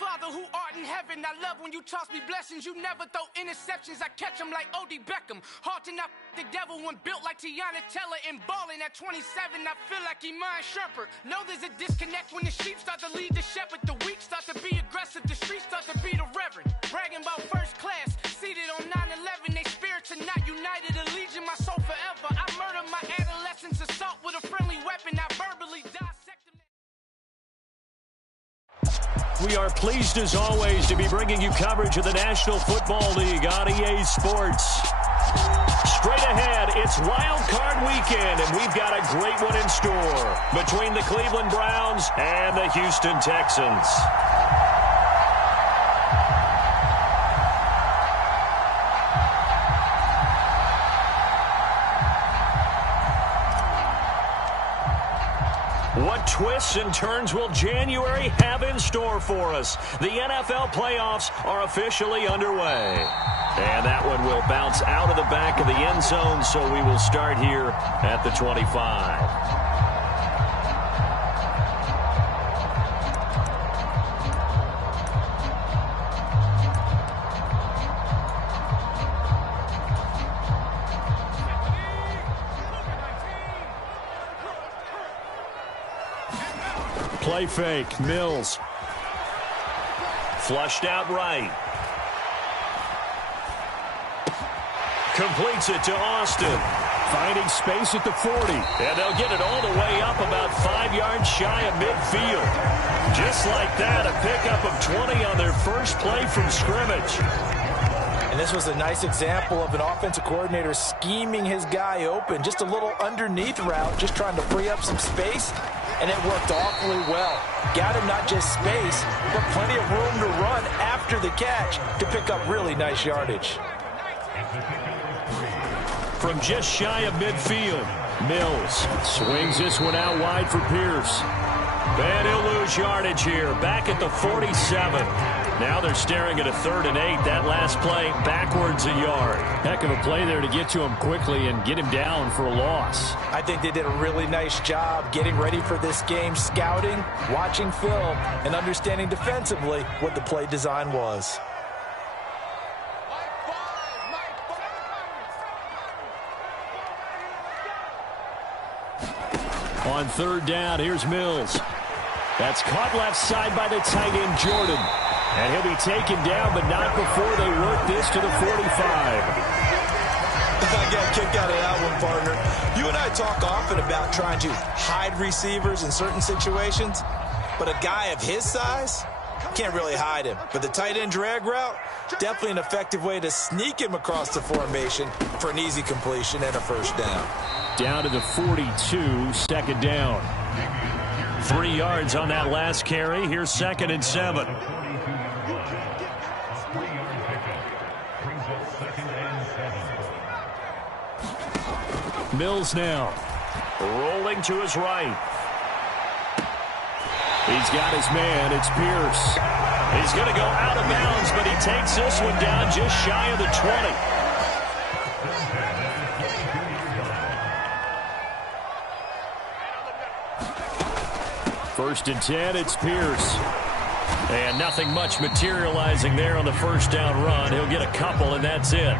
Father who art in heaven, I love when you toss me blessings. You never throw interceptions, I catch them like O.D. Beckham. Hard to knock the devil when built like Tiana Teller. And balling at 27, I feel like Iman Shumpert. Know there's a disconnect when the sheep start to lead the shepherd. The weak start to be aggressive, the streets start to be the reverend. Bragging about first class, seated on 9/11. They spirits are not united, a legion, my soul forever. I murder my adolescence, assault with a friendly weapon. I verbally dissect them. We are pleased, as always, to be bringing you coverage of the National Football League on EA Sports. Straight ahead, it's Wild Card Weekend, and we've got a great one in store between the Cleveland Browns and the Houston Texans. What twists and turns will January have in store for us? The NFL playoffs are officially underway. And that one will bounce out of the back of the end zone, so we will start here at the 25. Play fake, Mills. Flushed out right. Completes it to Austin. Finding space at the 40. And they'll get it all the way up about 5 yards shy of midfield. Just like that, a pickup of 20 on their first play from scrimmage. And this was a nice example of an offensive coordinator scheming his guy open. Just a little underneath route, just trying to free up some space. And it worked awfully well. Got him not just space, but plenty of room to run after the catch to pick up really nice yardage. From just shy of midfield, Mills swings this one out wide for Pierce. And he'll lose yardage here, back at the 47. Now they're staring at a 3rd and 8. That last play, backwards a yard. Heck of a play there to get to him quickly and get him down for a loss. I think they did a really nice job getting ready for this game, scouting, watching film, and understanding defensively what the play design was. On 3rd down, here's Mills. That's caught left side by the tight end, Jordan. And he'll be taken down, but not before they work this to the 45. I got a kick out of that one, partner. You and I talk often about trying to hide receivers in certain situations, but a guy of his size can't really hide him. But the tight end drag route, definitely an effective way to sneak him across the formation for an easy completion and a first down. Down to the 42, 2nd down. 3 yards on that last carry. Here's 2nd and 7. Mills now. Rolling to his right. He's got his man. It's Pierce. He's going to go out of bounds, but he takes this one down just shy of the 20. First and 10, it's Pierce. And nothing much materializing there on the first down run. He'll get a couple, and that's it.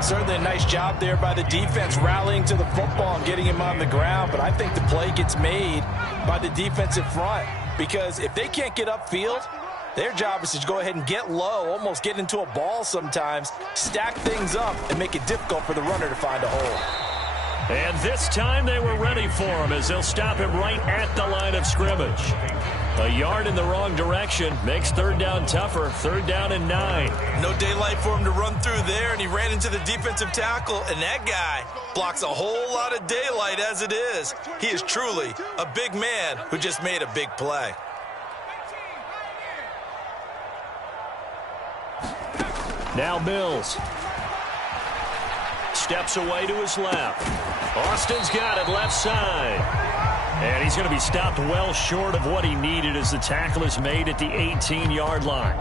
Certainly a nice job there by the defense rallying to the football and getting him on the ground, but I think the play gets made by the defensive front because if they can't get upfield, their job is to go ahead and get low, almost get into a ball sometimes, stack things up, and make it difficult for the runner to find a hole. And this time they were ready for him as they'll stop him right at the line of scrimmage. A yard in the wrong direction makes 3rd down tougher. 3rd down and 9. No daylight for him to run through there, and he ran into the defensive tackle, and that guy blocks a whole lot of daylight as it is. He is truly a big man who just made a big play. Now Mills. Steps away to his left. Austin's got it left side. And he's going to be stopped well short of what he needed as the tackle is made at the 18-yard line.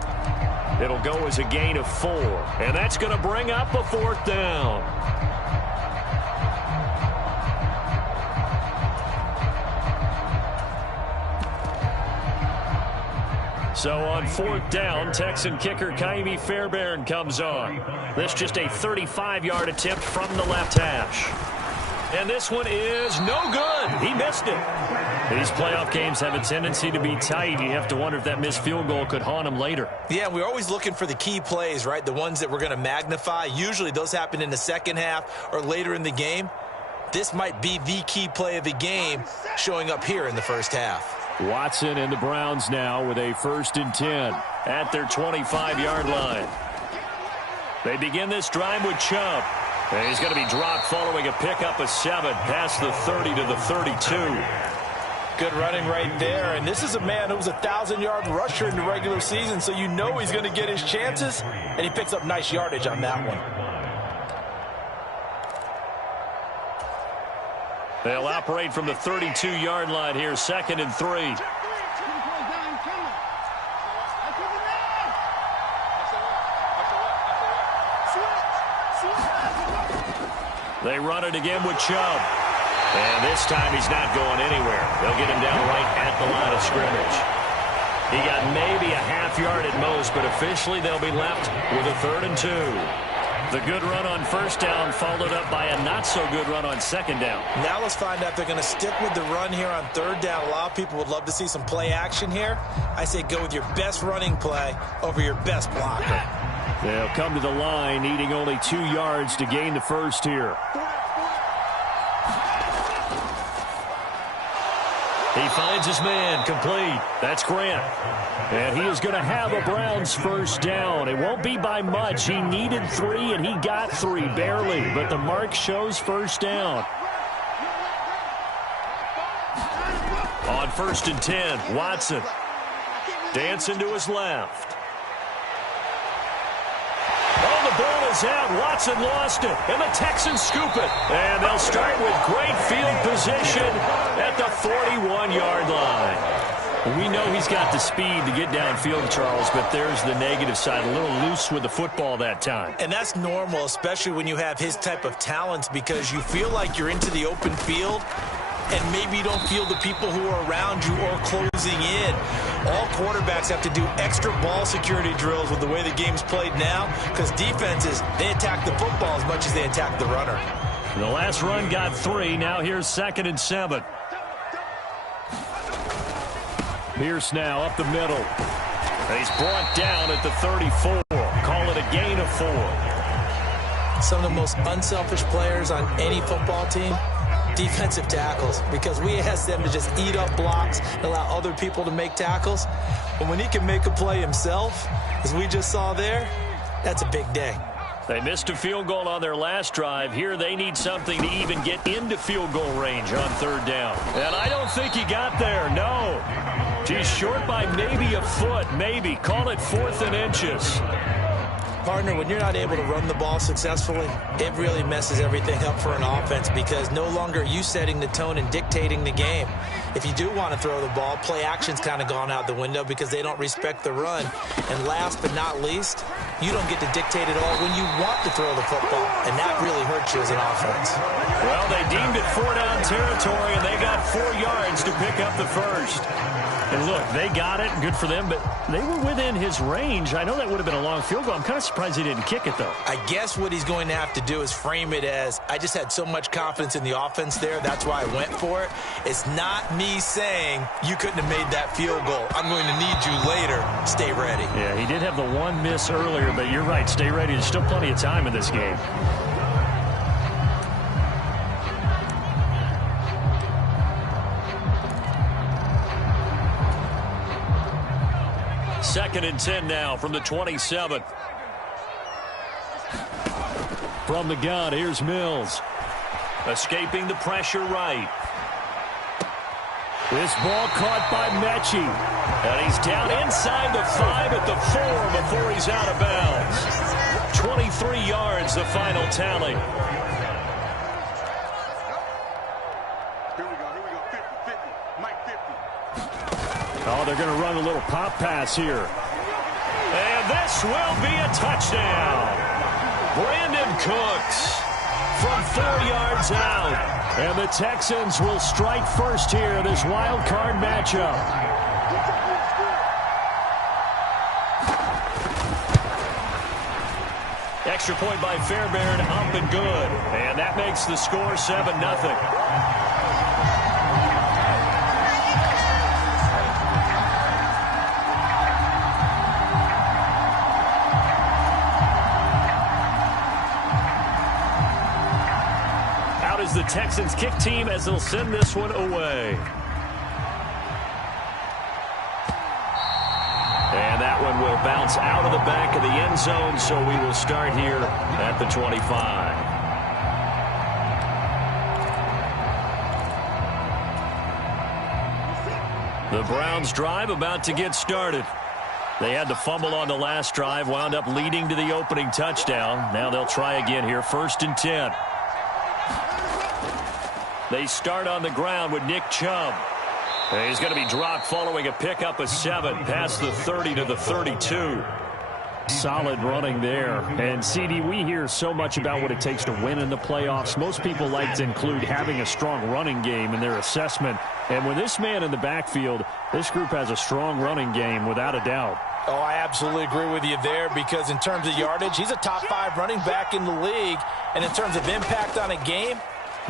It'll go as a gain of 4. And that's going to bring up a 4th down. So on 4th down, Texan kicker Kaimi Fairbairn comes on. This just a 35-yard attempt from the left hash. And this one is no good. He missed it. These playoff games have a tendency to be tight. You have to wonder if that missed field goal could haunt him later. Yeah, we're always looking for the key plays, right? The ones that we're going to magnify. Usually those happen in the second half or later in the game. This might be the key play of the game showing up here in the first half. Watson and the Browns now with a 1st and 10 at their 25-yard line. They begin this drive with Chubb. And he's going to be dropped following a pickup of 7 past the 30 to the 32. Good running right there. And this is a man who was a 1,000-yard rusher in the regular season, so you know he's going to get his chances. And he picks up nice yardage on that one. They'll operate from the 32-yard line here, 2nd and 3. They run it again with Chubb. And this time he's not going anywhere. They'll get him down right at the line of scrimmage. He got maybe a half yard at most, but officially they'll be left with a 3rd and 2. The good run on 1st down followed up by a not-so-good run on 2nd down. Now let's find out if they're going to stick with the run here on 3rd down. A lot of people would love to see some play action here. I say go with your best running play over your best blocker. They'll come to the line, needing only 2 yards to gain the 1st here. He finds his man, complete. That's Grant. And he is going to have a Browns 1st down. It won't be by much. He needed 3, and he got 3, barely. But the mark shows 1st down. On 1st and 10, Watson. Dancing to his left. The ball is out. Watson lost it, and the Texans scoop it. And they'll start with great field position at the 41-yard line. We know he's got the speed to get downfield, Charles, but there's the negative side. A little loose with the football that time. And that's normal, especially when you have his type of talents, because you feel like you're into the open field, and maybe you don't feel the people who are around you or closing in. All quarterbacks have to do extra ball security drills with the way the game's played now, because defenses, they attack the football as much as they attack the runner. The last run got 3. Now here's 2nd and 7. Pierce now up the middle. He's brought down at the 34. Call it a gain of 4. Some of the most unselfish players on any football team, defensive tackles, because we ask them to just eat up blocks and allow other people to make tackles. But when he can make a play himself, as we just saw there, that's a big day. They missed a field goal on their last drive. Here they need something to even get into field goal range on 3rd down. And I don't think he got there, no. He's short by maybe a foot, maybe. Call it 4th and inches. Partner, when you're not able to run the ball successfully, it really messes everything up for an offense, because no longer are you setting the tone and dictating the game. If you do want to throw the ball, play action's kind of gone out the window because they don't respect the run. And last but not least, you don't get to dictate it all when you want to throw the football, and that really hurts you as an offense. Well, they deemed it 4-down territory, and they got 4 yards to pick up the 1st. And look, they got it, good for them, but they were within his range. I know that would have been a long field goal. I'm kind of surprised he didn't kick it, though. I guess what he's going to have to do is frame it as, I just had so much confidence in the offense there, that's why I went for it. It's not me saying you couldn't have made that field goal. I'm going to need you later. Stay ready. Yeah, he did have the one miss earlier, but you're right. Stay ready. There's still plenty of time in this game. Second and 10 now from the 27. From the gun, here's Mills. Escaping the pressure right. This ball caught by Mechie. And he's down inside the 5 at the 4 before he's out of bounds. 23 yards, the final tally. Oh, they're going to run a little pop pass here. And this will be a touchdown. Brandon Cooks from 4 yards out. And the Texans will strike first here in this wild card matchup. extra point by Fairbairn, up and good. And that makes the score 7-0. Out is the Texans kick team as they'll send this one away. And that one will bounce out of the back of the end zone, so we will start here at the 25. The Browns drive about to get started. They had to fumble on the last drive, wound up leading to the opening touchdown. Now they'll try again here, 1st and 10. They start on the ground with Nick Chubb. He's going to be dropped following a pickup of 7 past the 30 to the 32. Solid running there. And, CD, we hear so much about what it takes to win in the playoffs. Most people like to include having a strong running game in their assessment. And with this man in the backfield, this group has a strong running game without a doubt. Oh, I absolutely agree with you there, because in terms of yardage, he's a top 5 running back in the league. And in terms of impact on a game,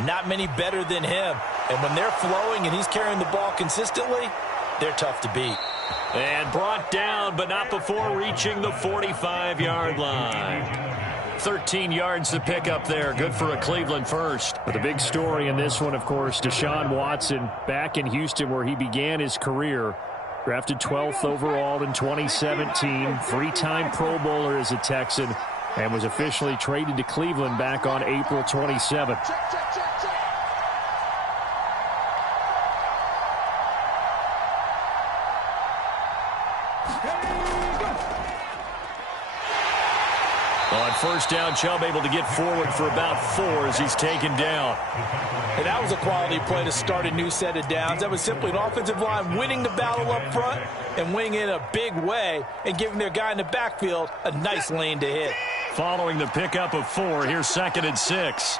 not many better than him. And when they're flowing and he's carrying the ball consistently, they're tough to beat. And brought down, but not before reaching the 45-yard line. 13 yards to pick up there. Good for a Cleveland first. But the big story in this one, of course, Deshaun Watson back in Houston where he began his career. Drafted 12th overall in 2017. 3-time Pro Bowler as a Texan. And was officially traded to Cleveland back on April 27th. On 1st down, Chubb able to get forward for about 4 as he's taken down. And that was a quality play to start a new set of downs. That was simply an offensive line winning the battle up front and winning it in a big way and giving their guy in the backfield a nice lane to hit. Following the pickup of 4, here's 2nd and 6.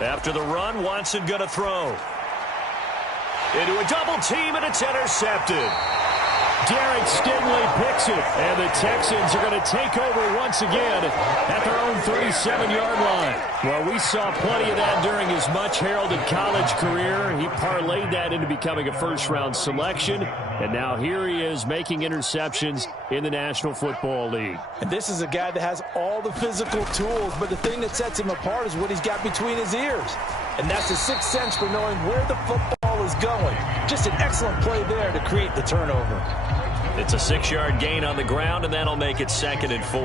After the run, Watson going to throw. Into a double team, and it's intercepted. Derek Stingley picks it, and the Texans are going to take over once again at their own 37-yard line. Well, we saw plenty of that during his much-heralded college career. He parlayed that into becoming a first-round selection, and now here he is making interceptions in the National Football League. And this is a guy that has all the physical tools, but the thing that sets him apart is what he's got between his ears. And that's the sixth sense for knowing where the football is going. Just an excellent play there to create the turnover. It's a 6-yard gain on the ground, and that'll make it 2nd and 4.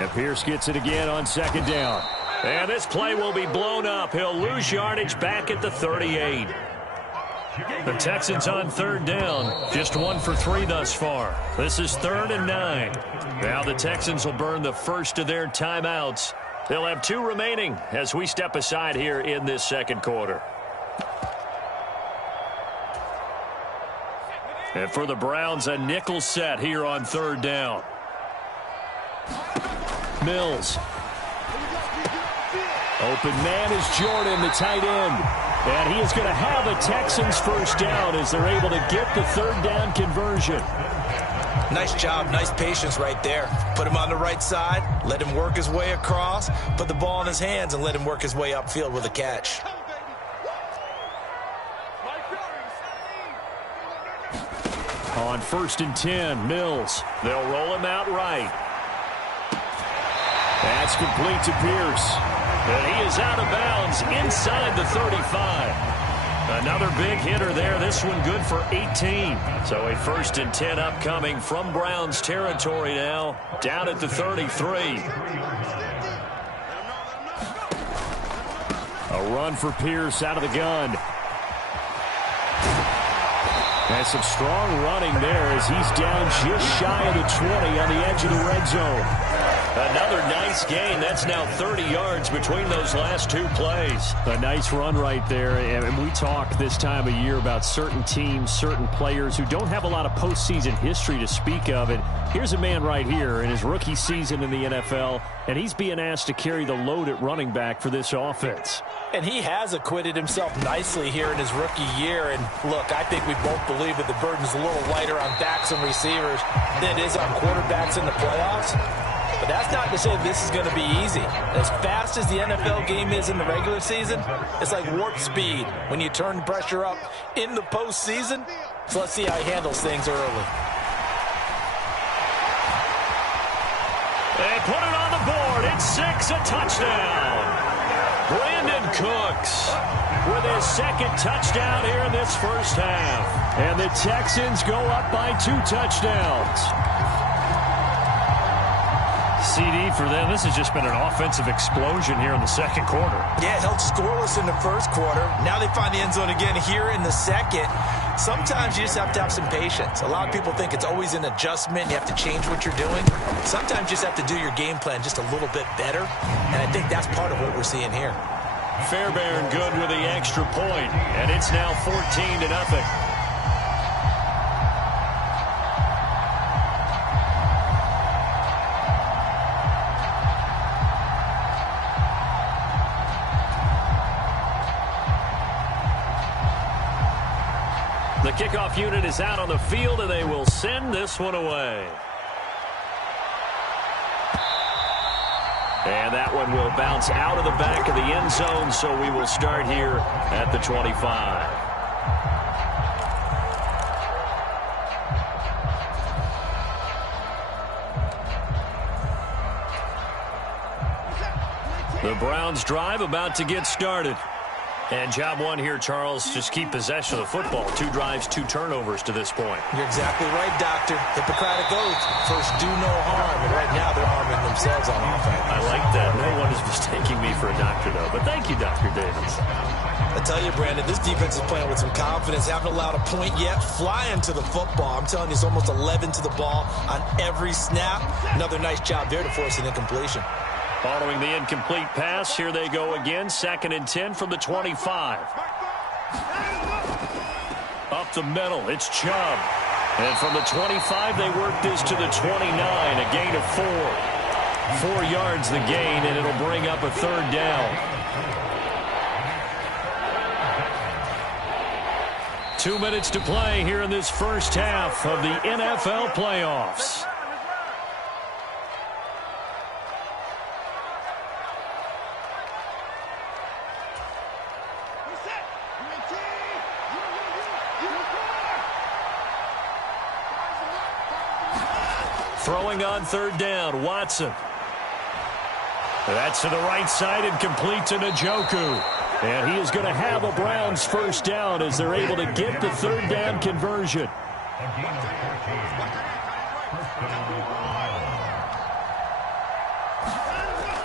And Pierce gets it again on 2nd down. And this play will be blown up. He'll lose yardage back at the 38. The Texans on 3rd down. Just 1 for 3 thus far. This is 3rd and 9. Now the Texans will burn the first of their timeouts. They'll have 2 remaining as we step aside here in this 2nd quarter. And for the Browns, a nickel set here on 3rd down. Mills. Open man is Jordan, the tight end. And he is going to have a Texans first down as they're able to get the 3rd down conversion. Nice job, nice patience right there. Put him on the right side, let him work his way across, put the ball in his hands, and let him work his way upfield with a catch. On 1st and 10, Mills. They'll roll him out right. That's complete to Pierce. And he is out of bounds inside the 35. Another big hitter there. This one good for 18. So a 1st and 10 upcoming from Browns territory now. Down at the 33. A run for Pierce out of the gun. And some strong running there as he's down just shy of the 20 on the edge of the red zone. Another nice gain. That's now 30 yards between those last two plays. A nice run right there. And we talk this time of year about certain teams, certain players who don't have a lot of postseason history to speak of. And here's a man right here in his rookie season in the NFL, and he's being asked to carry the load at running back for this offense. And he has acquitted himself nicely here in his rookie year. And look, I think we both believe that the burden's a little lighter on backs and receivers than it is on quarterbacks in the playoffs. But that's not to say this is going to be easy. As fast as the NFL game is in the regular season, it's like warp speed when you turn the pressure up in the postseason. So let's see how he handles things early. They put it on the board. It's 6, a touchdown. Brandon Cooks with his second touchdown here in this first half. And the Texans go up by 2 touchdowns. CD for them. This has just been an offensive explosion here in the second quarter. Yeah, held scoreless in the first quarter. Now they find the end zone again here in the second. Sometimes you just have to have some patience. A lot of people think it's always an adjustment. You have to change what you're doing. Sometimes you just have to do your game plan just a little bit better. And I think that's part of what we're seeing here. Fairbairn good with the extra point, and it's now 14-0. The kickoff unit is out on the field, and they will send this one away. And that one will bounce out of the back of the end zone, so we will start here at the 25. The Browns drive about to get started. And job one here, Charles, just keep possession of the football. 2 drives, 2 turnovers to this point. You're exactly right, Doctor. Hippocratic oath. First, do no harm. And right now, they're harming themselves on offense. I like that. No one is mistaking me for a doctor, though. But thank you, Dr. Davis. I tell you, Brandon, this defense is playing with some confidence. Haven't allowed a point yet. Flying to the football. I'm telling you, it's almost 11 to the ball on every snap. Another nice job there to force an incompletion. Following the incomplete pass, here they go again. 2nd and 10 from the 25. Up the middle, it's Chubb. And from the 25, they work this to the 29, a gain of 4. 4 yards the gain, and it'll bring up a 3rd down. 2 minutes to play here in this first half of the NFL playoffs. Throwing on 3rd down, Watson. That's to the right side and complete to Njoku. And he is going to have a Browns first down as they're able to get the 3rd down conversion.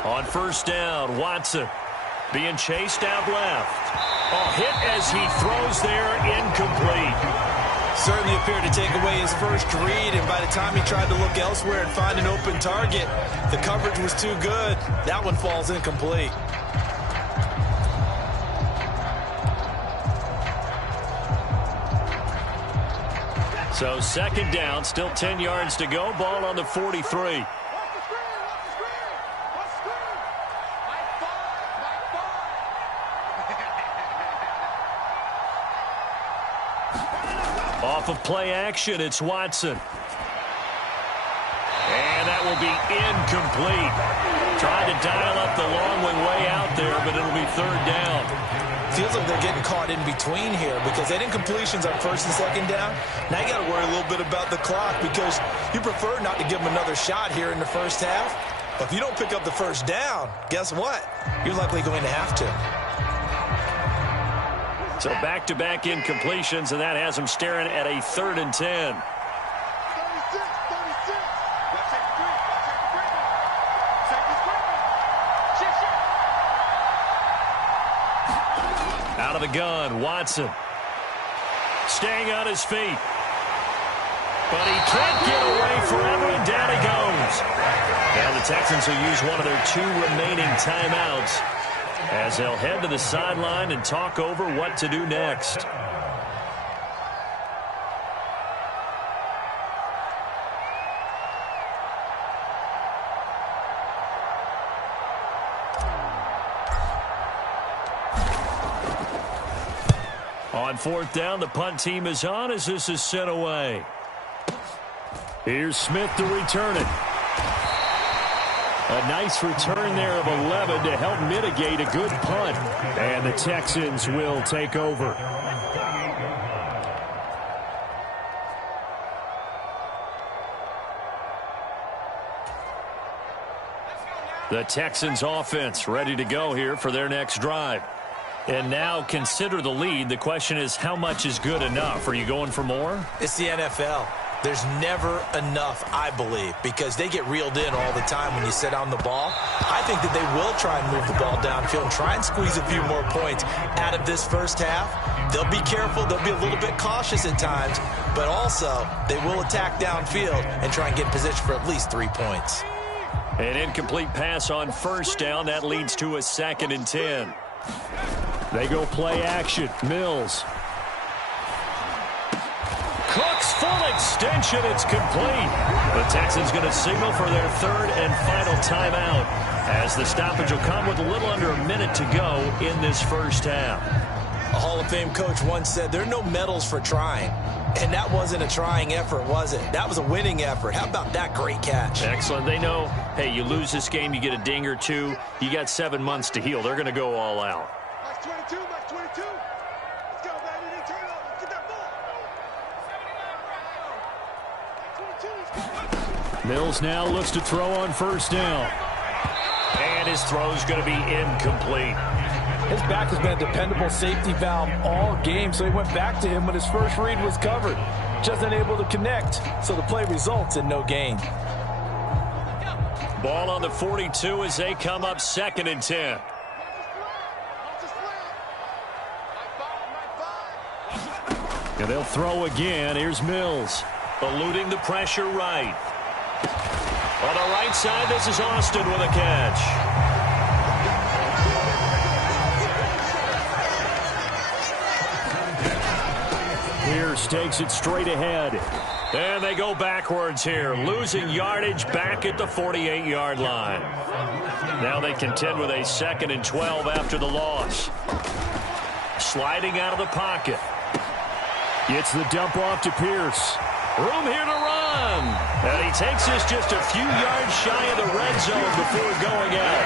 On 1st down, Watson being chased out left. Oh, hit as he throws there, incomplete. Certainly appeared to take away his first read, and by the time he tried to look elsewhere and find an open target, the coverage was too good. That one falls incomplete. So 2nd down, still 10 yards to go, ball on the 43. Off of play action, it's Watson. And that will be incomplete. Trying to dial up the long way out there, but it'll be 3rd down. Feels like they're getting caught in between here because that incompletion's on 1st and 2nd down. Now you got to worry a little bit about the clock because you prefer not to give them another shot here in the first half. But if you don't pick up the 1st down, guess what? You're likely going to have to. So back-to-back incompletions, and that has them staring at a 3rd and 10. Out of the gun, Watson. staying on his feet. But he can't get away forever, and down he goes. Now the Texans will use one of their 2 remaining timeouts as they'll head to the sideline and talk over what to do next. On 4th down, the punt team is on as this is sent away. Here's Smith to return it. A nice return there of 11 to help mitigate a good punt. And the Texans will take over. The Texans offense ready to go here for their next drive. And now consider the lead. The question is, how much is good enough? Are you going for more? It's the NFL. There's never enough, I believe, because they get reeled in all the time when you sit on the ball. I think that they will try and move the ball downfield and try and squeeze a few more points out of this first half. They'll be careful. They'll be a little bit cautious at times, but also they will attack downfield and try and get in position for at least 3 points. An incomplete pass on 1st down. That leads to a 2nd and 10. They go play action. Mills. Cook's full extension. It's complete. The Texans going to signal for their 3rd and final timeout as the stoppage will come with a little under a minute to go in this first half. A Hall of Fame coach once said there are no medals for trying. And that wasn't a trying effort, was it? That was a winning effort. How about that great catch? Excellent. They know, hey, you lose this game, you get a ding or 2. You got 7 months to heal. They're going to go all out. Max 22, Max 22. Let's go, baby. They turn it up. Let's get that ball. Mills now looks to throw on 1st down. And his throw's going to be incomplete. His back has been a dependable safety valve all game, so he went back to him when his first read was covered. Just unable to connect, so the play results in no gain. Ball on the 42 as they come up 2nd and 10. And they'll throw again. Here's Mills. Eluding the pressure right. On the right side, this is Austin with a catch. Pierce takes it straight ahead. And they go backwards here, losing yardage back at the 48-yard line. Now they contend with a 2nd and 12 after the loss. Sliding out of the pocket. Gets the dump off to Pierce. Room here to run. And he takes this just a few yards shy of the red zone before going out.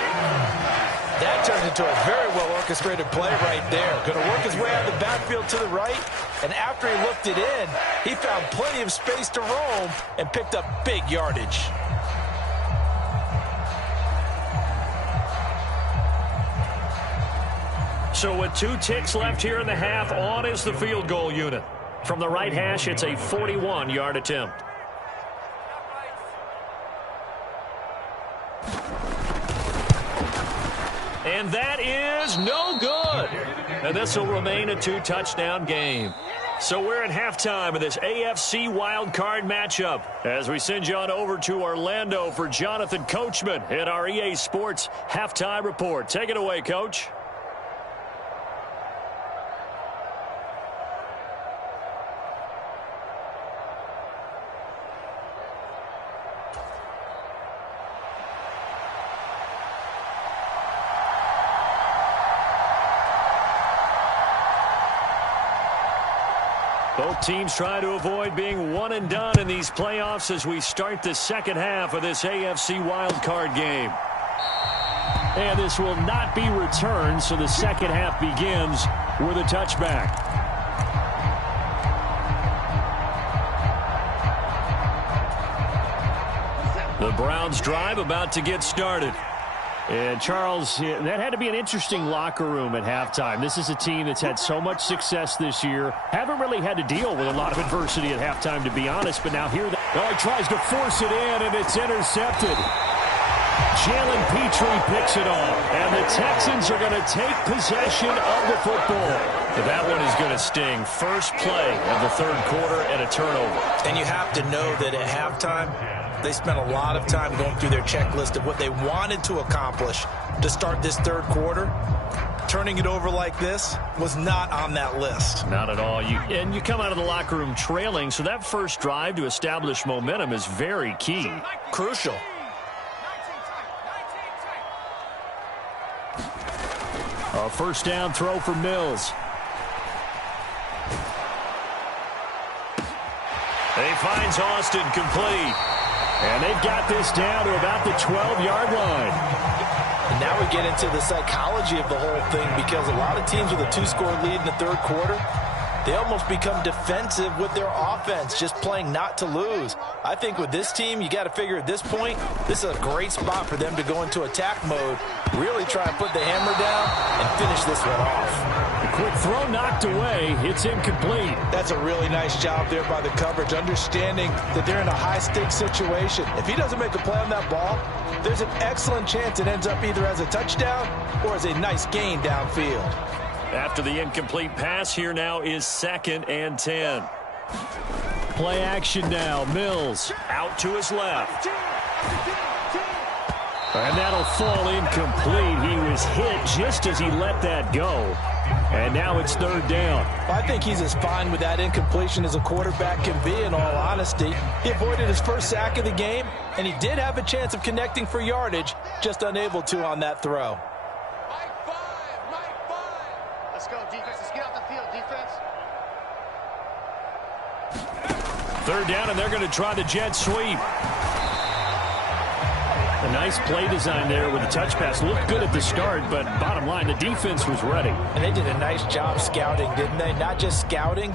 That turned into a very well-orchestrated play right there. Going to work his way out of the backfield to the right, and after he looked it in, he found plenty of space to roam and picked up big yardage. So with 2 ticks left here in the half, on is the field goal unit. From the right hash, it's a 41-yard attempt. And that is no good. And this will remain a 2-touchdown game. So we're at halftime of this AFC wildcard matchup as we send you on over to Orlando for Jonathan Coachman in our EA Sports Halftime Report. Take it away, Coach. Both teams try to avoid being one and done in these playoffs as we start the second half of this AFC wildcard game. And this will not be returned, so the second half begins with a touchback. The Browns drive about to get started. And, Charles, that had to be an interesting locker room at halftime. This is a team that's had so much success this year. Haven't really had to deal with a lot of adversity at halftime, to be honest. But now here, he tries to force it in, and it's intercepted. Jalen Petrie picks it off, and the Texans are going to take possession of the football. That one is going to sting. First play of the third quarter and a turnover. And you have to know that at halftime, they spent a lot of time going through their checklist of what they wanted to accomplish to start this third quarter. Turning it over like this was not on that list. Not at all. And you come out of the locker room trailing, so that first drive to establish momentum is very key. Crucial. A first down throw for Mills. He finds Austin complete. And they've got this down to about the 12-yard line. And now we get into the psychology of the whole thing, because a lot of teams with a 2-score lead in the third quarter, they almost become defensive with their offense, just playing not to lose. I think with this team, you got to figure at this point, this is a great spot for them to go into attack mode, really try and put the hammer down and finish this one off. A quick throw knocked away. It's incomplete. That's a really nice job there by the coverage, understanding that they're in a high-stakes situation. If he doesn't make a play on that ball, there's an excellent chance it ends up either as a touchdown or as a nice gain downfield. After the incomplete pass, here now is 2nd and 10. Play action now. Mills out to his left. And that'll fall incomplete. He was hit just as he let that go. And now it's 3rd down. I think he's as fine with that incompletion as a quarterback can be, in all honesty. He avoided his first sack of the game, and he did have a chance of connecting for yardage, just unable to on that throw. Let's go, defense. Let's get off the field, defense. 3rd down, and they're going to try the jet sweep. A nice play design there with the touch pass. Looked good at the start, but bottom line, the defense was ready. And they did a nice job scouting, didn't they? Not just scouting,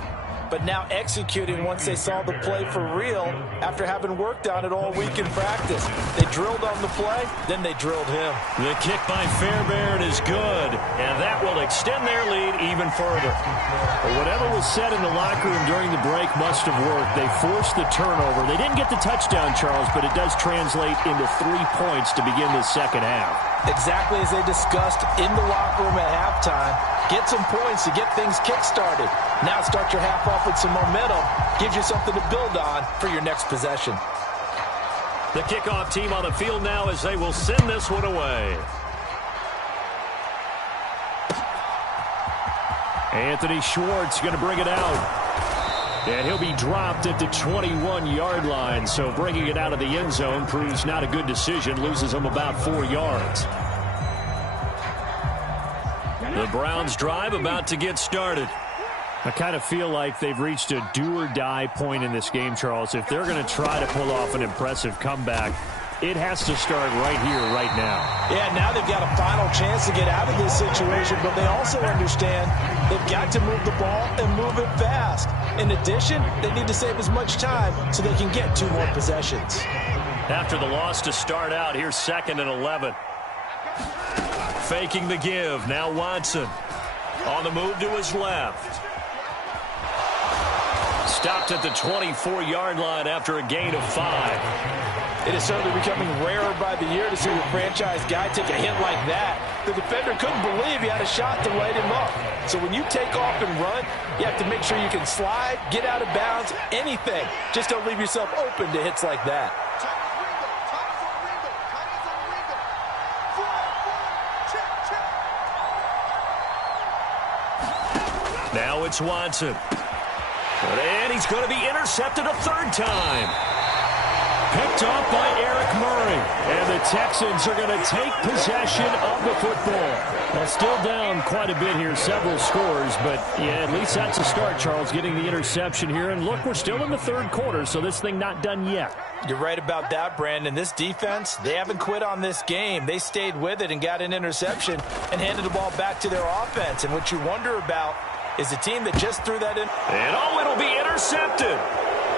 but now executing once they saw the play for real after having worked on it all week in practice. They drilled on the play, then they drilled him. The kick by Fairbairn is good, and that will extend their lead even further. But whatever was said in the locker room during the break must have worked. They forced the turnover. They didn't get the touchdown, Charles, but it does translate into 3 points to begin the second half. Exactly as they discussed in the locker room at halftime. Get some points to get things kick-started. Now start your half off with some momentum. Gives you something to build on for your next possession. The kickoff team on the field now as they will send this one away. Anthony Schwartz going to bring it out. And he'll be dropped at the 21-yard line. So bringing it out of the end zone proves not a good decision. Loses him about 4 yards. The Browns drive about to get started. I kind of feel like they've reached a do-or-die point in this game, Charles. If they're going to try to pull off an impressive comeback, it has to start right here, right now. Yeah, now they've got a final chance to get out of this situation, but they also understand they've got to move the ball and move it fast. In addition, they need to save as much time so they can get 2 more possessions. After the loss to start out, here's 2nd and 11. Faking the give. Now Watson on the move to his left. Stopped at the 24-yard line after a gain of 5. It is certainly becoming rarer by the year to see a franchise guy take a hit like that. The defender couldn't believe he had a shot to light him up. So when you take off and run, you have to make sure you can slide, get out of bounds, anything. Just don't leave yourself open to hits like that. Now it's Watson. And he's going to be intercepted a 3rd time. Picked off by Eric Murray. And the Texans are going to take possession of the football. Well, still down quite a bit here, several scores. But, yeah, at least that's a start, Charles, getting the interception here. And, look, we're still in the 3rd quarter, so this thing not done yet. You're right about that, Brandon. This defense, they haven't quit on this game. They stayed with it and got an interception and handed the ball back to their offense. And what you wonder about is a team that just threw that in. And, oh, it'll be intercepted.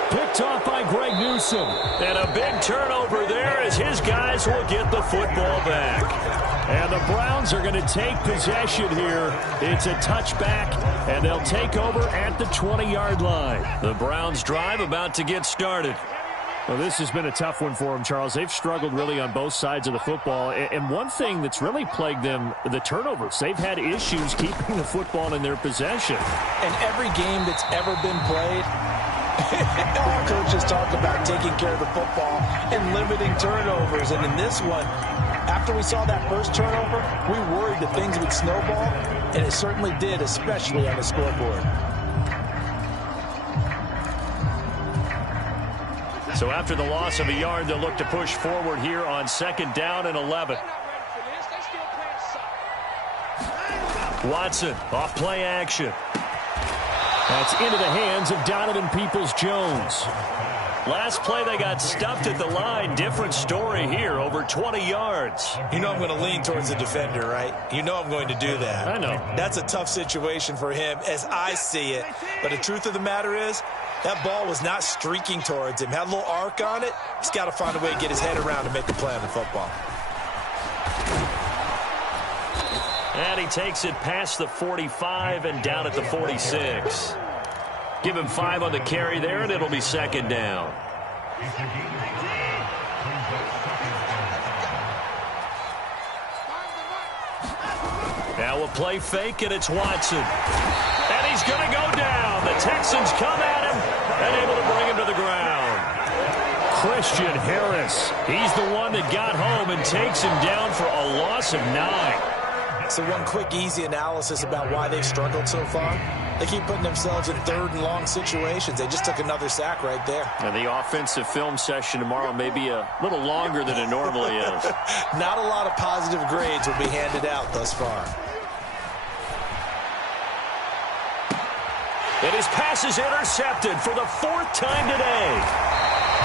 Picked off by Greg Newsome. And a big turnover there as his guys will get the football back. And the Browns are going to take possession here. It's a touchback, and they'll take over at the 20-yard line. The Browns drive about to get started. Well, this has been a tough one for them, Charles. They've struggled really on both sides of the football. And one thing that's really plagued them, the turnovers. They've had issues keeping the football in their possession. And every game that's ever been played, all coaches talk about taking care of the football and limiting turnovers. And in this one, after we saw that first turnover, we worried that things would snowball, and it certainly did, especially on the scoreboard. So after the loss of a yard, they'll look to push forward here on 2nd down and 11. Watson off play action. That's into the hands of Donovan Peoples-Jones. Last play, they got stuffed at the line. Different story here, over 20 yards. You know I'm going to lean towards the defender, right? You know I'm going to do that. I know. That's a tough situation for him as I see it. But the truth of the matter is, that ball was not streaking towards him. Had a little arc on it. He's got to find a way to get his head around and make a play on the football. And he takes it past the 45 and down at the 46. Give him 5 on the carry there, and it'll be 2nd down. Now a play fake, and it's Watson. And he's going to go down. The Texans come at him and able to bring him to the ground. Christian Harris. He's the one that got home and takes him down for a loss of 9. So one quick, easy analysis about why they've struggled so far. They keep putting themselves in 3rd and long situations. They just took another sack right there. And the offensive film session tomorrow may be a little longer than it normally is. Not a lot of positive grades will be handed out thus far. And his pass is intercepted for the 4th time today.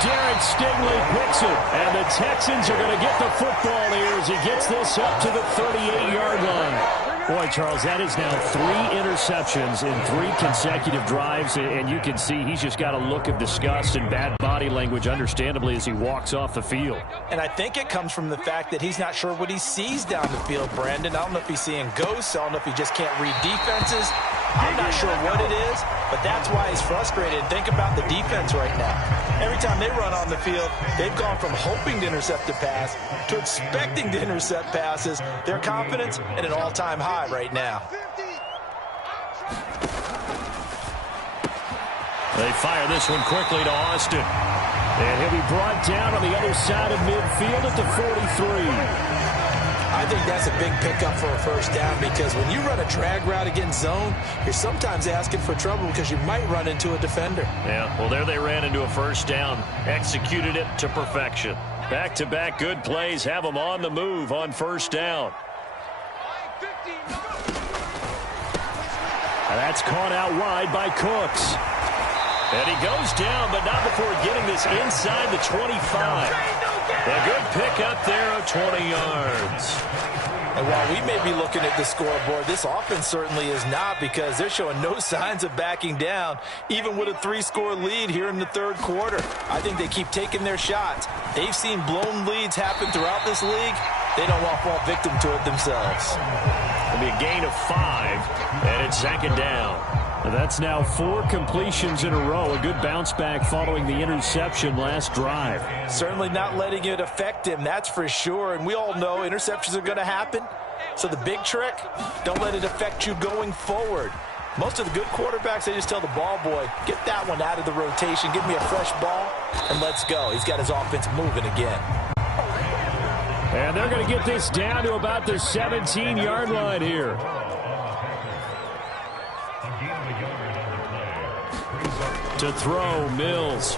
Jared Stingley picks it, and the Texans are going to get the football here as he gets this up to the 38-yard line. Boy, Charles, that is now 3 interceptions in 3 consecutive drives, and you can see he's just got a look of disgust and bad body language, understandably, as he walks off the field. And I think it comes from the fact that he's not sure what he sees down the field, Brandon. I don't know if he's seeing ghosts. I don't know if he just can't read defenses. I'm not sure what it is, but that's why he's frustrated. Think about the defense right now. Every time they run on the field, they've gone from hoping to intercept a pass to expecting to intercept passes. Their confidence at an all-time high right now. They fire this one quickly to Austin. And he'll be brought down on the other side of midfield at the 43. I think that's a big pickup for a 1st down because when you run a drag route against zone, you're sometimes asking for trouble because you might run into a defender. Yeah, well, there they ran into a 1st down, executed it to perfection. Back-to-back good plays have them on the move on 1st down. And that's caught out wide by Cooks. And he goes down, but not before getting this inside the 25. A good pickup there of 20 yards. And while we may be looking at the scoreboard, this offense certainly is not because they're showing no signs of backing down, even with a 3-score lead here in the 3rd quarter. I think they keep taking their shots. They've seen blown leads happen throughout this league. They don't want to fall victim to it themselves. It'll be a gain of 5, and it's 2nd down. That's now 4 completions in a row. A good bounce back following the interception last drive. Certainly not letting it affect him, that's for sure. And we all know interceptions are going to happen. So the big trick, don't let it affect you going forward. Most of the good quarterbacks, they just tell the ball boy, get that one out of the rotation, give me a fresh ball, and let's go. He's got his offense moving again. And they're going to get this down to about the 17-yard line here. To throw, Mills.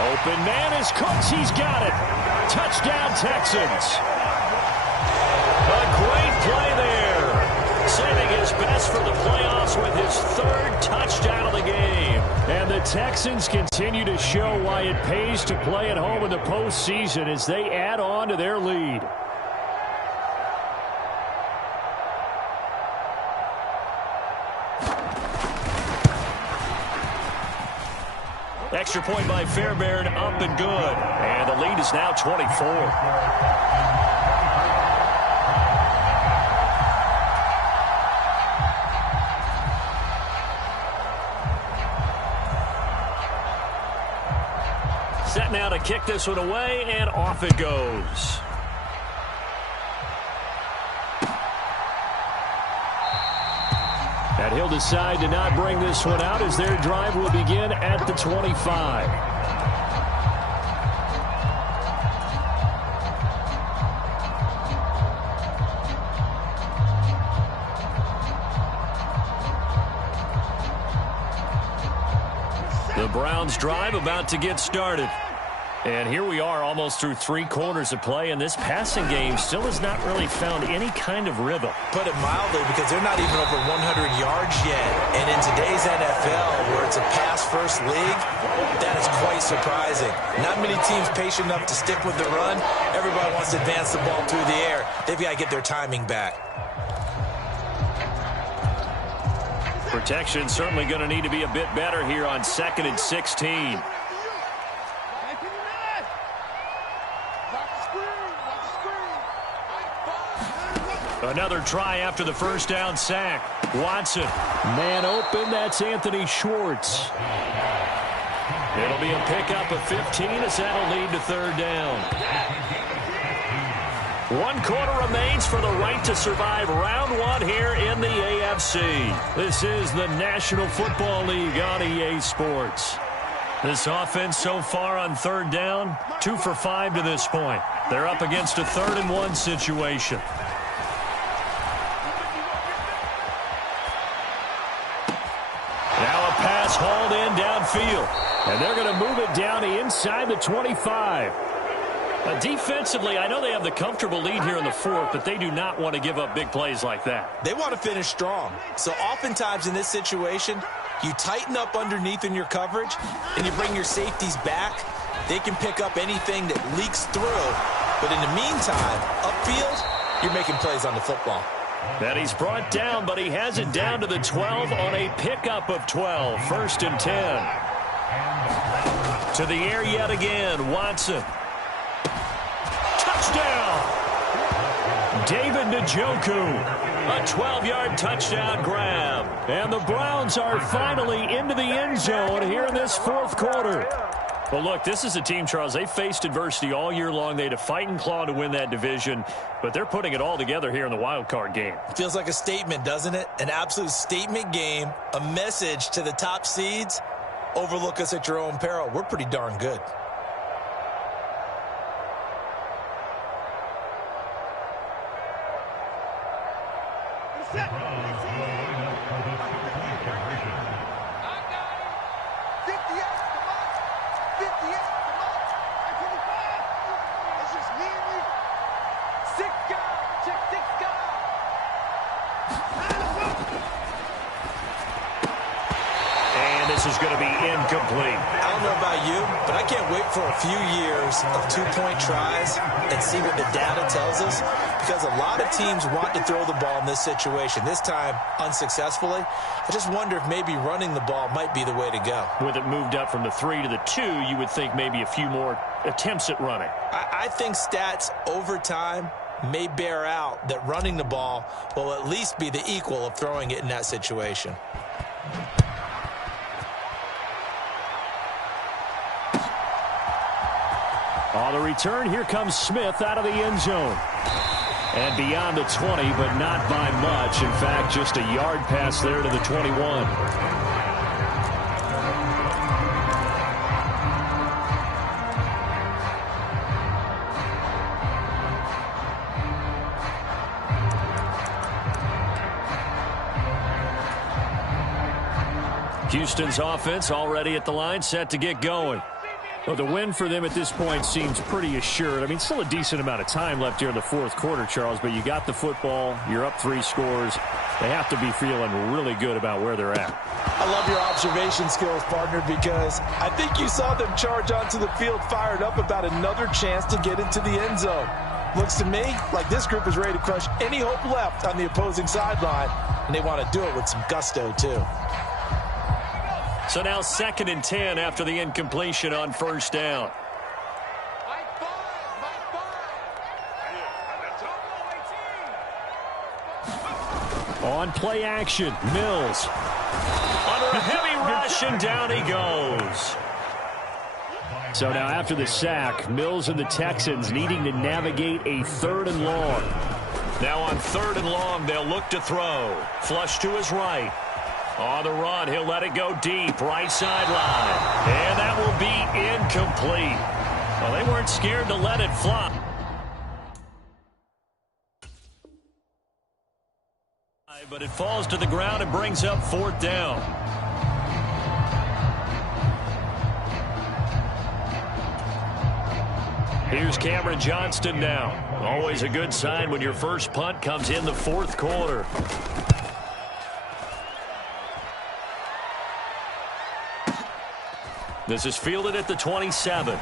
Open man is Cooks. He's got it. Touchdown, Texans. A great play there. Saving his best for the playoffs with his 3rd touchdown of the game. And the Texans continue to show why it pays to play at home in the postseason as they add on to their lead. Extra point by Fairbairn, up and good. And the lead is now 24. Set now to kick this one away, and off it goes. And he'll decide to not bring this one out as their drive will begin at the 25. The Browns drive about to get started. And here we are almost through 3 quarters of play, and this passing game still has not really found any kind of rhythm. Put it mildly, because they're not even over 100 yards yet. And in today's NFL, where it's a pass-first league, that is quite surprising. Not many teams patient enough to stick with the run. Everybody wants to advance the ball through the air. They've got to get their timing back. Protection certainly going to need to be a bit better here on 2nd and 16. Another try after the first down sack. Watson. Man open, that's Anthony Schwartz. It'll be a pickup of 15 as that'll lead to 3rd down. 1 quarter remains for the right to survive round 1 here in the AFC. This is the National Football League on EA Sports. This offense so far on 3rd down, 2 for 5 to this point. They're up against a 3rd and 1 situation. Now a pass hauled in downfield. And they're going to move it down inside the 25. Defensively, I know they have the comfortable lead here in the 4th, but they do not want to give up big plays like that. They want to finish strong. So oftentimes in this situation, you tighten up underneath in your coverage, and you bring your safeties back. They can pick up anything that leaks through. But in the meantime, upfield, you're making plays on the football. And he's brought down, but he has it down to the 12 on a pickup of 12. 1st and 10. To the air yet again, Watson. Touchdown! David Njoku. A 12-yard touchdown grab. And the Browns are finally into the end zone here in this 4th quarter. Well, look, this is a team, Charles, they faced adversity all year long. They had to fight and claw to win that division, but they're putting it all together here in the wild card game. Feels like a statement, doesn't it? An absolute statement game, a message to the top seeds. Overlook us at your own peril. We're pretty darn good. This is going to be incomplete. I don't know about you, but I can't wait for a few years of 2-point tries and see what the data tells us, because a lot of teams want to throw the ball in this situation. This time, unsuccessfully. I just wonder if maybe running the ball might be the way to go. With it moved up from the 3 to the 2, you would think maybe a few more attempts at running. I think stats over time may bear out that running the ball will at least be the equal of throwing it in that situation. On the return, here comes Smith out of the end zone. And beyond the 20, but not by much. In fact, just a yard pass there to the 21. Houston's offense already at the line, set to get going. Well, the win for them at this point seems pretty assured. I mean, still a decent amount of time left here in the 4th quarter, Charles, but you got the football, you're up 3 scores. They have to be feeling really good about where they're at. I love your observation skills, partner, because I think you saw them charge onto the field fired up about another chance to get into the end zone. Looks to me like this group is ready to crush any hope left on the opposing sideline, and they want to do it with some gusto, too. So now 2nd and 10 after the incompletion on 1st down. On play action, Mills. Under a heavy rush, and down he goes. So now after the sack, Mills and the Texans needing to navigate a 3rd and long. Now on 3rd and long, they'll look to throw. Flush to his right. On the run, he'll let it go deep, right sideline. And that will be incomplete. Well, they weren't scared to let it fly. But it falls to the ground and brings up 4th down. Here's Cameron Johnston now. Always a good sign when your first punt comes in the 4th quarter. This is fielded at the 27.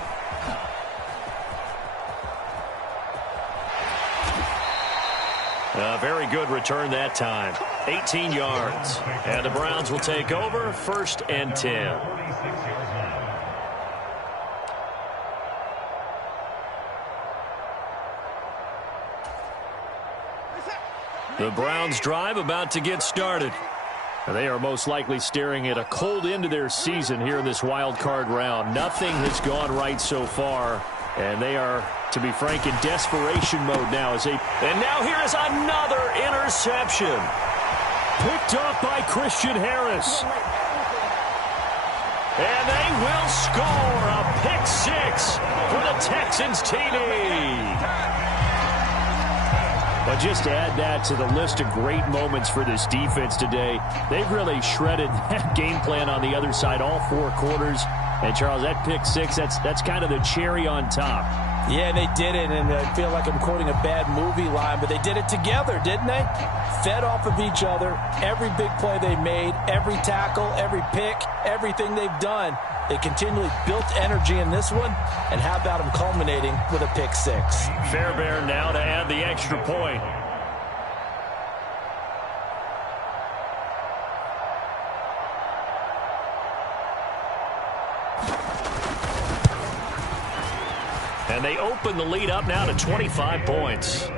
A very good return that time. 18 yards. And the Browns will take over 1st and 10. The Browns drive about to get started. They are most likely staring at a cold end to their season here in this wild card round. Nothing has gone right so far, and they are, to be frank, in desperation mode now. And now here is another interception. Picked off by Christian Harris. And they will score a pick 6 for the Texans TD. But just to add that to the list of great moments for this defense today, they've really shredded that game plan on the other side all 4 quarters. And, Charles, that pick 6, that's kind of the cherry on top. Yeah, they did it, and I feel like I'm quoting a bad movie line, but they did it together, didn't they? Fed off of each other, every big play they made, every tackle, every pick, everything they've done. They continually built energy in this one, and how about them culminating with a pick 6? Fairbairn now to add the extra point. And they open the lead up now to 25 points.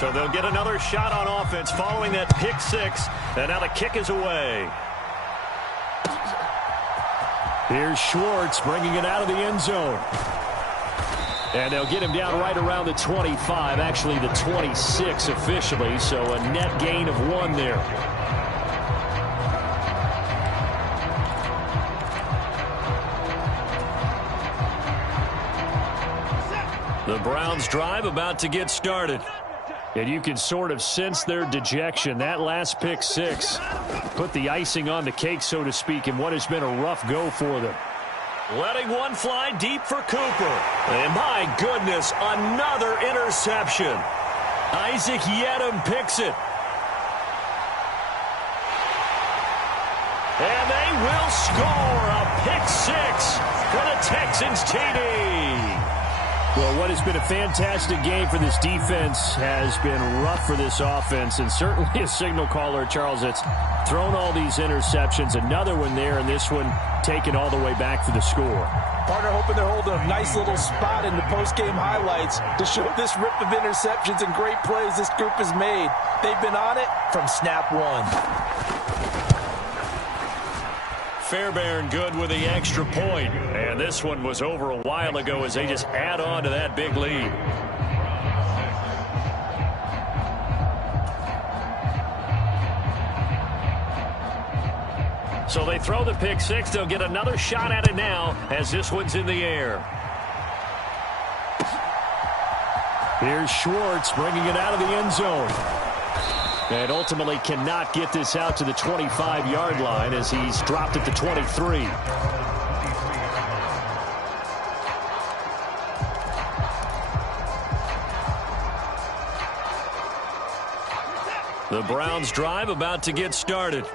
So they'll get another shot on offense following that pick 6. And now the kick is away. Here's Schwartz bringing it out of the end zone. And they'll get him down right around the 25, actually the 26 officially, so a net gain of 1 there. The Browns drive about to get started. And you can sort of sense their dejection. That last pick 6 put the icing on the cake, so to speak, in what has been a rough go for them. Letting one fly deep for Cooper. And my goodness, another interception. Isaac Yedem picks it. And they will score a pick 6 for the Texans TD. Well, what has been a fantastic game for this defense has been rough for this offense, and certainly a signal caller, Charles, that's thrown all these interceptions. Another one there, and this one taken all the way back for the score. Partner hoping they're holding a nice little spot in the post-game highlights to show this rip of interceptions and great plays this group has made. They've been on it from snap 1. Fairbairn good with the extra point. And this one was over a while ago as they just add on to that big lead. So they throw the pick 6. They'll get another shot at it now as this one's in the air. Here's Schwartz bringing it out of the end zone. And ultimately cannot get this out to the 25-yard line as he's dropped at the 23. The Browns drive about to get started.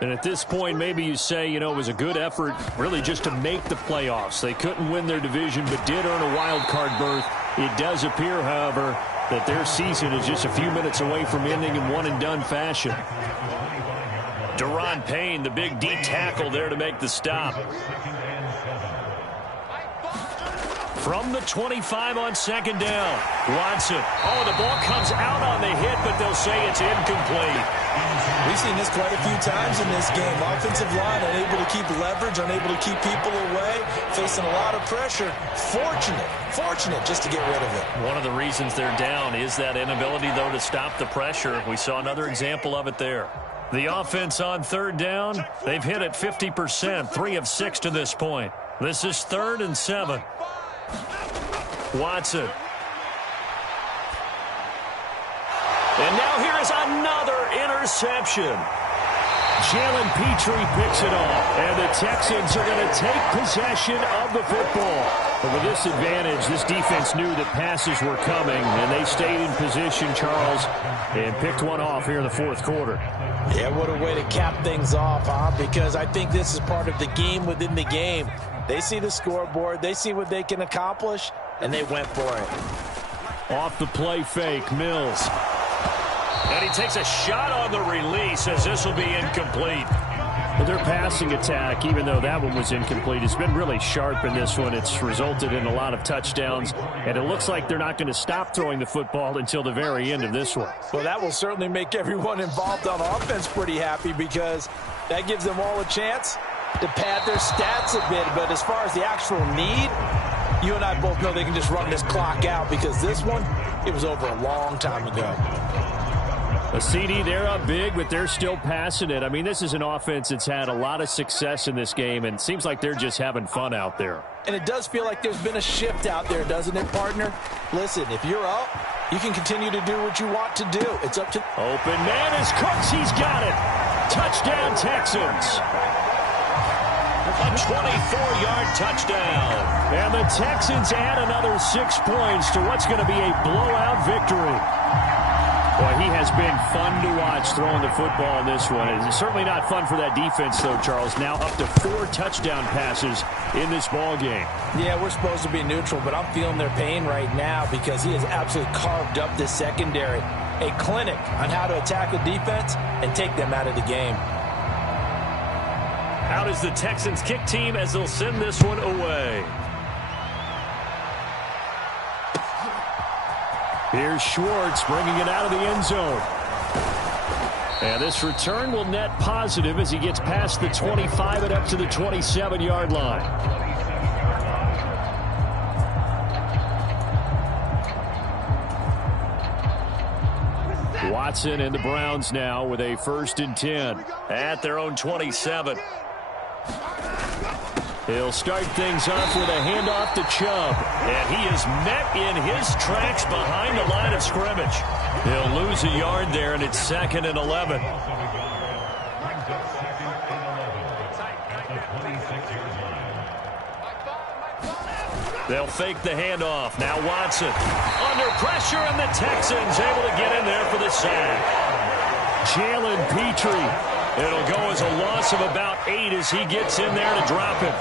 And at this point, maybe you say, you know, it was a good effort really just to make the playoffs. They couldn't win their division but did earn a wild card berth. It does appear, however, that their season is just a few minutes away from ending in one-and-done fashion. Deron Payne, the big D tackle there to make the stop. From the 25 on second down, Watson. Oh, the ball comes out on the hit, but they'll say it's incomplete. We've seen this quite a few times in this game. Offensive line unable to keep leverage, unable to keep people away, facing a lot of pressure. Fortunate just to get rid of it. One of the reasons they're down is that inability, though, to stop the pressure. We saw another example of it there. The offense on third down, they've hit it 50%, 3 of 6 to this point. This is 3rd and 7. Watson. And now here is another interception. Jalen Petrie picks it off, and the Texans are going to take possession of the football. But with this advantage, this defense knew that passes were coming, and they stayed in position, Charles, and picked one off here in the fourth quarter. Yeah, what a way to cap things off, huh? Because I think this is part of the game within the game. They see the scoreboard, they see what they can accomplish, and they went for it. Off the play fake, Mills. And he takes a shot on the release as this will be incomplete. But their passing attack, even though that one was incomplete, has been really sharp in this one. It's resulted in a lot of touchdowns, and it looks like they're not going to stop throwing the football until the very end of this one. Well, that will certainly make everyone involved on offense pretty happy because that gives them all a chance to pad their stats a bit. But as far as the actual need, you and I both know they can just run this clock out because this one, it was over a long time ago. A CD, they're up big, but they're still passing it. I mean, this is an offense that's had a lot of success in this game, and it seems like they're just having fun out there. And it does feel like there's been a shift out there, doesn't it, partner? Listen, if you're up, you can continue to do what you want to do. It's up to... Open man is Cooks. He's got it. Touchdown, Texans. A 24-yard touchdown. And the Texans add another 6 points to what's going to be a blowout victory. Boy, he has been fun to watch throwing the football in this one. It's certainly not fun for that defense, though, Charles. Now up to 4 touchdown passes in this ball game. Yeah, we're supposed to be neutral, but I'm feeling their pain right now because he has absolutely carved up this secondary. A clinic on how to attack a defense and take them out of the game. Out is the Texans kick team as they'll send this one away. Here's Schwartz bringing it out of the end zone. And this return will net positive as he gets past the 25 and up to the 27-yard line. Watson and the Browns now with a 1st and 10 at their own 27. He'll start things off with a handoff to Chubb. And he is met in his tracks behind the line of scrimmage. He'll lose a yard there, and it's 2nd and 11. They'll fake the handoff. Now Watson under pressure, and the Texans able to get in there for the sack. Jalen Petrie. It'll go as a loss of about 8 as he gets in there to drop him.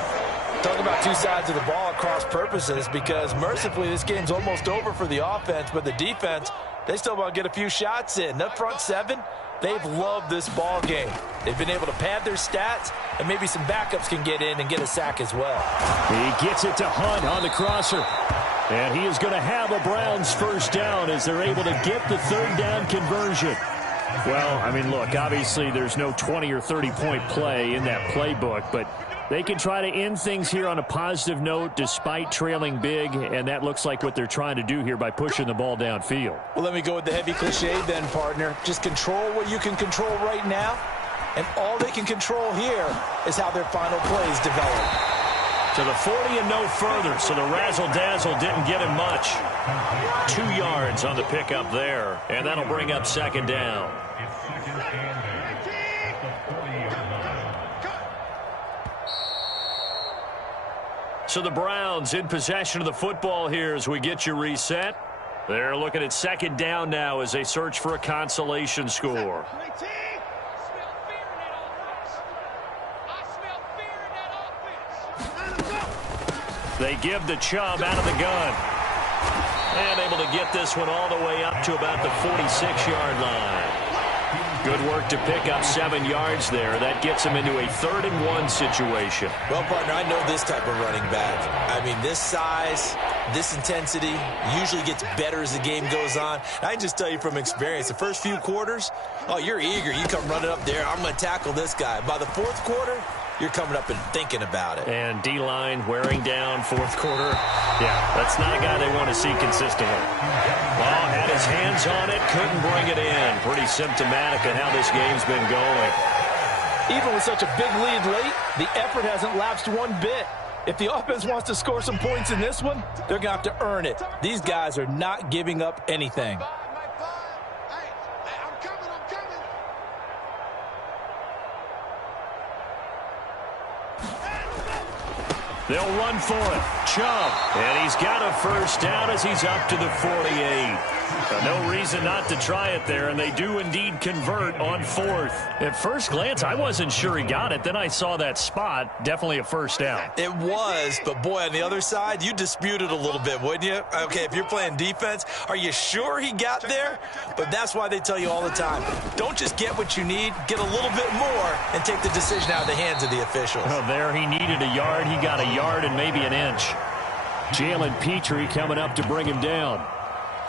Talk about two sides of the ball at cross purposes because mercifully this game's almost over for the offense, but the defense, they still want to get a few shots in. That front 7, they've loved this ball game. They've been able to pad their stats, and maybe some backups can get in and get a sack as well. He gets it to Hunt on the crosser. And he is going to have a Browns 1st down as they're able to get the 3rd down conversion. Well, I mean, look, obviously there's no 20 or 30-point play in that playbook, but they can try to end things here on a positive note despite trailing big, and that looks like what they're trying to do here by pushing the ball downfield. Well, let me go with the heavy cliche then, partner. Just control what you can control right now, and all they can control here is how their final plays develop. To the 40 and no further, so the razzle-dazzle didn't get him much. 2 yards on the pickup there, and that'll bring up 2nd down. So the Browns in possession of the football here as we get you reset. They're looking at second down now as they search for a consolation score. They give the Chubb out of the gun. And able to get this one all the way up to about the 46-yard line. Good work to pick up 7 yards there. That gets him into a 3rd-and-1 situation. Well, partner, I know this type of running back. I mean, this size, this intensity usually gets better as the game goes on. I can just tell you from experience, the first few quarters, oh, you're eager. You come running up there, I'm going to tackle this guy. By the 4th quarter, you're coming up and thinking about it. And D-line wearing down 4th quarter. Yeah, that's not a guy they want to see consistently. Ball had his hands on it, couldn't bring it in. Pretty symptomatic of how this game's been going. Even with such a big lead late, the effort hasn't lapsed one bit. If the offense wants to score some points in this one, they're going to have to earn it. These guys are not giving up anything. They'll run for it. Chubb. And he's got a first down as he's up to the 48. No reason not to try it there, and they do indeed convert on 4th. At first glance, I wasn't sure he got it. Then I saw that spot. Definitely a first down. It was, but boy, on the other side, you dispute it a little bit, wouldn't you? Okay, if you're playing defense, are you sure he got there? But that's why they tell you all the time, don't just get what you need, get a little bit more, and take the decision out of the hands of the officials. Oh, there he needed a yard. He got a yard and maybe an inch. Jalen Petrie coming up to bring him down.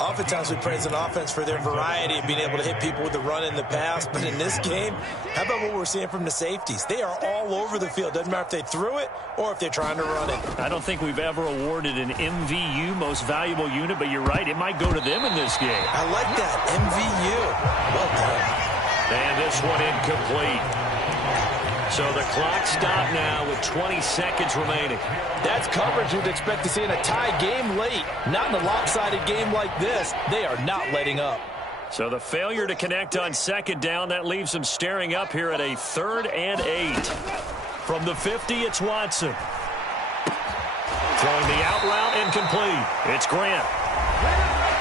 Oftentimes we praise an offense for their variety of being able to hit people with the run in the pass. But in this game, how about what we're seeing from the safeties? They are all over the field. Doesn't matter if they threw it or if they're trying to run it. I don't think we've ever awarded an MVU, most valuable unit, but you're right. It might go to them in this game. I like that. MVU. Well done. And this one incomplete. So the clock stopped now with 20 seconds remaining. That's coverage you'd expect to see in a tie game late. Not in a lopsided game like this. They are not letting up. So the failure to connect on 2nd down, that leaves them staring up here at a 3rd and 8. From the 50, it's Watson. Throwing the out route incomplete. It's Grant.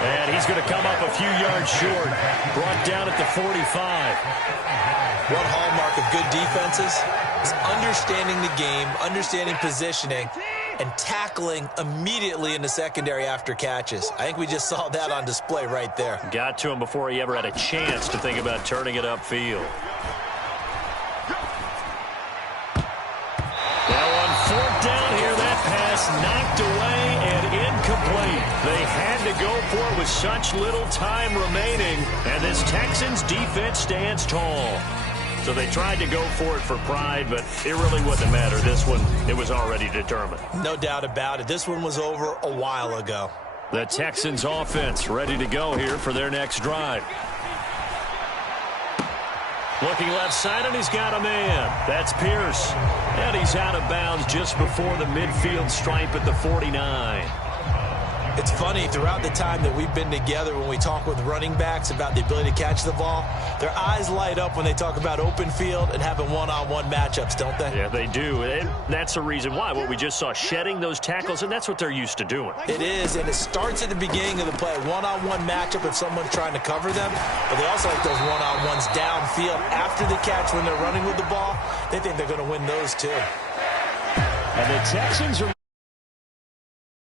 And he's going to come up a few yards short. Brought down at the 45. One hallmark of good defenses is understanding the game, understanding positioning, and tackling immediately in the secondary after catches. I think we just saw that on display right there. Got to him before he ever had a chance to think about turning it upfield. Now on 4th down here, that pass knocked away and incomplete. They had to go for it with such little time remaining, and this Texans defense stands tall. So they tried to go for it for pride, but it really wouldn't matter. This one, it was already determined. No doubt about it. This one was over a while ago. The Texans offense ready to go here for their next drive. Looking left side, and he's got a man. That's Pierce. And he's out of bounds just before the midfield stripe at the 49. It's funny, throughout the time that we've been together, when we talk with running backs about the ability to catch the ball, their eyes light up when they talk about open field and having one-on-one matchups, don't they? Yeah, they do. And that's the reason why. What we just saw, shedding those tackles, and that's what they're used to doing. It is, and it starts at the beginning of the play. One-on-one matchup if someone's trying to cover them, but they also like those one-on-ones downfield after the catch when they're running with the ball. They think they're going to win those too. And the Texans are